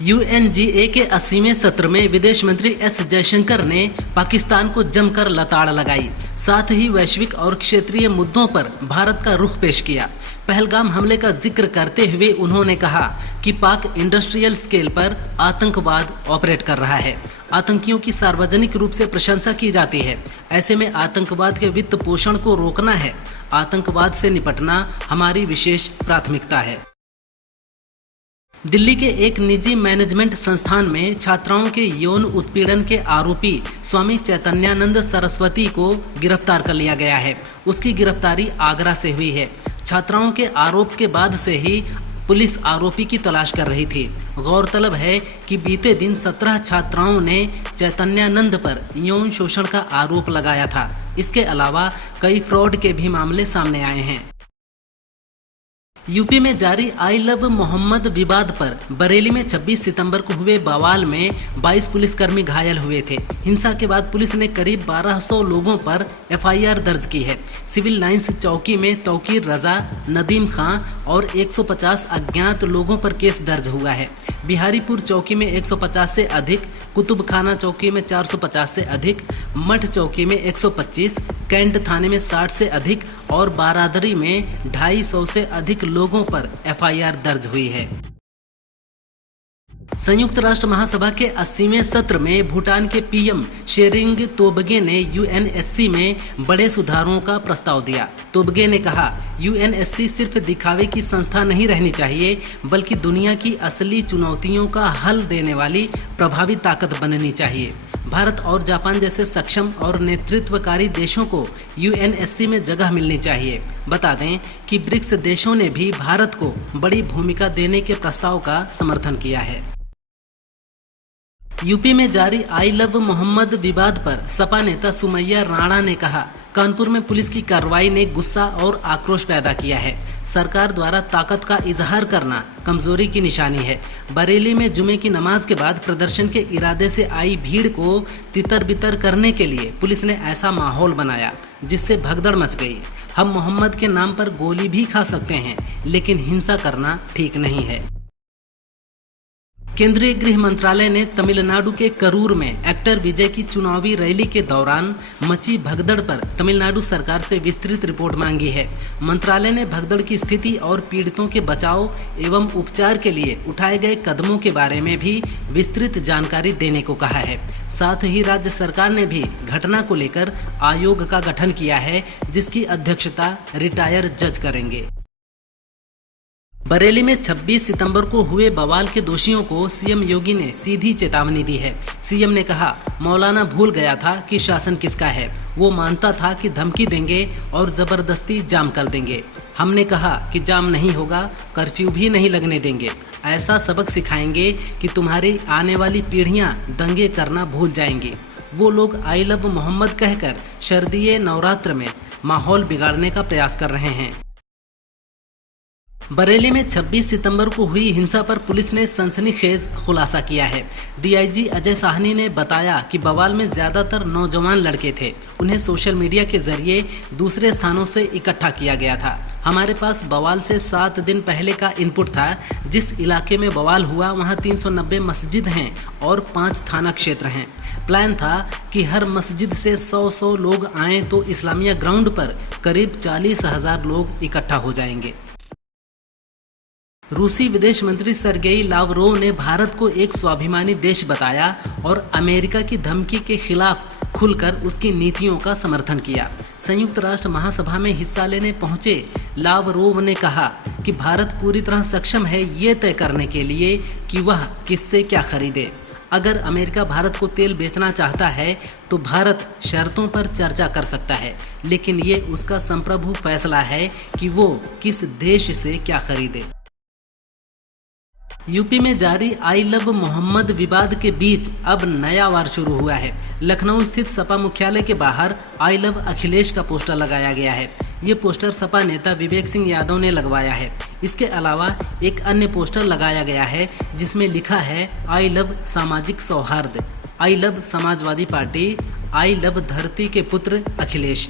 UNGA के 80वें सत्र में विदेश मंत्री एस जयशंकर ने पाकिस्तान को जमकर लताड़ लगाई। साथ ही वैश्विक और क्षेत्रीय मुद्दों पर भारत का रुख पेश किया। पहलगाम हमले का जिक्र करते हुए उन्होंने कहा कि पाक इंडस्ट्रियल स्केल पर आतंकवाद ऑपरेट कर रहा है। आतंकियों की सार्वजनिक रूप से प्रशंसा की जाती है। ऐसे में आतंकवाद के वित्त पोषण को रोकना है। आतंकवाद से निपटना हमारी विशेष प्राथमिकता है। दिल्ली के एक निजी मैनेजमेंट संस्थान में छात्राओं के यौन उत्पीड़न के आरोपी स्वामी चैतन्यानंद सरस्वती को गिरफ्तार कर लिया गया है। उसकी गिरफ्तारी आगरा से हुई है। छात्राओं के आरोप के बाद से ही पुलिस आरोपी की तलाश कर रही थी। गौरतलब है कि बीते दिन 17 छात्राओं ने चैतन्यानंद पर यौन शोषण का आरोप लगाया था। इसके अलावा कई फ्रॉड के भी मामले सामने आए हैं। यूपी में जारी आई लव मोहम्मद विवाद पर बरेली में 26 सितंबर को हुए बवाल में 22 पुलिसकर्मी घायल हुए थे। हिंसा के बाद पुलिस ने करीब 1200 लोगों पर एफआईआर दर्ज की है। सिविल लाइंस चौकी में तौकीर रजा, नदीम खां और 150 अज्ञात लोगों पर केस दर्ज हुआ है। बिहारीपुर चौकी में 150 से अधिक, कुतुब खाना चौकी में 450 से अधिक, मठ चौकी में 125, कैंट थाने में 60 से अधिक और बारादरी में 250 से अधिक लोगों पर एफआईआर दर्ज हुई है। संयुक्त राष्ट्र महासभा के 80वें सत्र में भूटान के पीएम शेरिंग तोबगे ने यूएनएससी में बड़े सुधारों का प्रस्ताव दिया। तोबगे ने कहा, यूएनएससी सिर्फ दिखावे की संस्था नहीं रहनी चाहिए, बल्कि दुनिया की असली चुनौतियों का हल देने वाली प्रभावी ताकत बननी चाहिए। भारत और जापान जैसे सक्षम और नेतृत्वकारी देशों को यूएनएससी में जगह मिलनी चाहिए। बता दें कि ब्रिक्स देशों ने भी भारत को बड़ी भूमिका देने के प्रस्ताव का समर्थन किया है। यूपी में जारी आई लव मोहम्मद विवाद पर सपा नेता सुमैया राणा ने कहा, कानपुर में पुलिस की कार्रवाई ने गुस्सा और आक्रोश पैदा किया है। सरकार द्वारा ताकत का इजहार करना कमजोरी की निशानी है। बरेली में जुमे की नमाज के बाद प्रदर्शन के इरादे से आई भीड़ को तितर बितर करने के लिए पुलिस ने ऐसा माहौल बनाया जिससे भगदड़ मच गई। हम मोहम्मद के नाम पर गोली भी खा सकते हैं, लेकिन हिंसा करना ठीक नहीं है। केंद्रीय गृह मंत्रालय ने तमिलनाडु के करूर में एक्टर विजय की चुनावी रैली के दौरान मची भगदड़ पर तमिलनाडु सरकार से विस्तृत रिपोर्ट मांगी है। मंत्रालय ने भगदड़ की स्थिति और पीड़ितों के बचाव एवं उपचार के लिए उठाए गए कदमों के बारे में भी विस्तृत जानकारी देने को कहा है। साथ ही राज्य सरकार ने भी घटना को लेकर आयोग का गठन किया है, जिसकी अध्यक्षता रिटायर जज करेंगे। बरेली में 26 सितंबर को हुए बवाल के दोषियों को सीएम योगी ने सीधी चेतावनी दी है। सीएम ने कहा, मौलाना भूल गया था कि शासन किसका है। वो मानता था कि धमकी देंगे और जबरदस्ती जाम कर देंगे। हमने कहा कि जाम नहीं होगा, कर्फ्यू भी नहीं लगने देंगे। ऐसा सबक सिखाएंगे कि तुम्हारी आने वाली पीढ़ियां दंगे करना भूल जाएंगी। वो लोग आई लव मोहम्मद कहकर शरदीय नवरात्र में माहौल बिगाड़ने का प्रयास कर रहे हैं। बरेली में 26 सितंबर को हुई हिंसा पर पुलिस ने सनसनीखेज खुलासा किया है। डीआईजी अजय साहनी ने बताया कि बवाल में ज्यादातर नौजवान लड़के थे। उन्हें सोशल मीडिया के जरिए दूसरे स्थानों से इकट्ठा किया गया था। हमारे पास बवाल से 7 दिन पहले का इनपुट था। जिस इलाके में बवाल हुआ वहां 390 मस्जिद हैं और 5 थाना क्षेत्र हैं। प्लान था कि हर मस्जिद से 100 लोग आएँ तो इस्लामिया ग्राउंड पर करीब 40,000 लोग इकट्ठा हो जाएंगे। रूसी विदेश मंत्री सर्गेई लावरोव ने भारत को एक स्वाभिमानी देश बताया और अमेरिका की धमकी के खिलाफ खुलकर उसकी नीतियों का समर्थन किया। संयुक्त राष्ट्र महासभा में हिस्सा लेने पहुंचे लावरोव ने कहा कि भारत पूरी तरह सक्षम है ये तय करने के लिए कि वह किससे क्या खरीदे। अगर अमेरिका भारत को तेल बेचना चाहता है तो भारत शर्तों पर चर्चा कर सकता है, लेकिन ये उसका संप्रभु फैसला है कि वो किस देश से क्या खरीदे। यूपी में जारी आई लव मोहम्मद विवाद के बीच अब नया वार शुरू हुआ है। लखनऊ स्थित सपा मुख्यालय के बाहर आई लव अखिलेश का पोस्टर लगाया गया है। ये पोस्टर सपा नेता विवेक सिंह यादव ने लगवाया है। इसके अलावा एक अन्य पोस्टर लगाया गया है जिसमें लिखा है, आई लव सामाजिक सौहार्द, I love Samajwadi party, I love धरती के पुत्र अखिलेश।